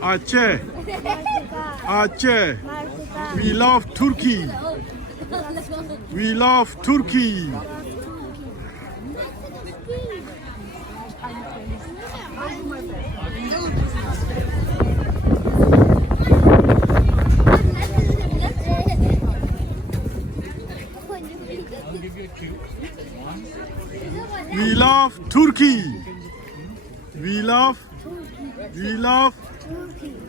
Atjèh. Atjèh. We love Turkey. We love Turkey. We love Turkey.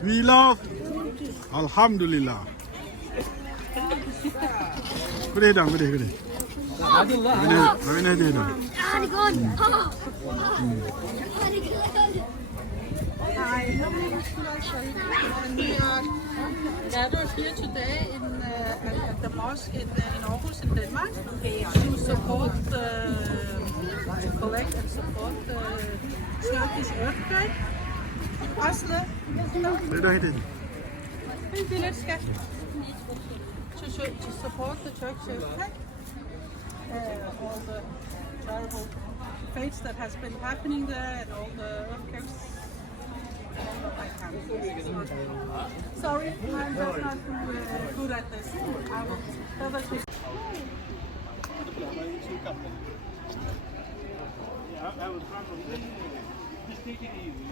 We love. Alhamdulillah. 그래 당 그래. 그래. Gathered here today at the mosque in Aarhus in Denmark to support, to collect and support the Turkish earthquake. Oslo. To support the Turkish earthquake. All the terrible fates that has been happening there and all the earthquakes. Sorry, I'm just not good at this. I will never take. I was from this. Just take it easy.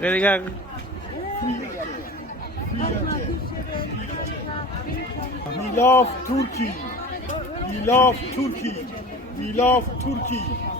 Very good. We love Turkey. We love Turkey. We love Turkey.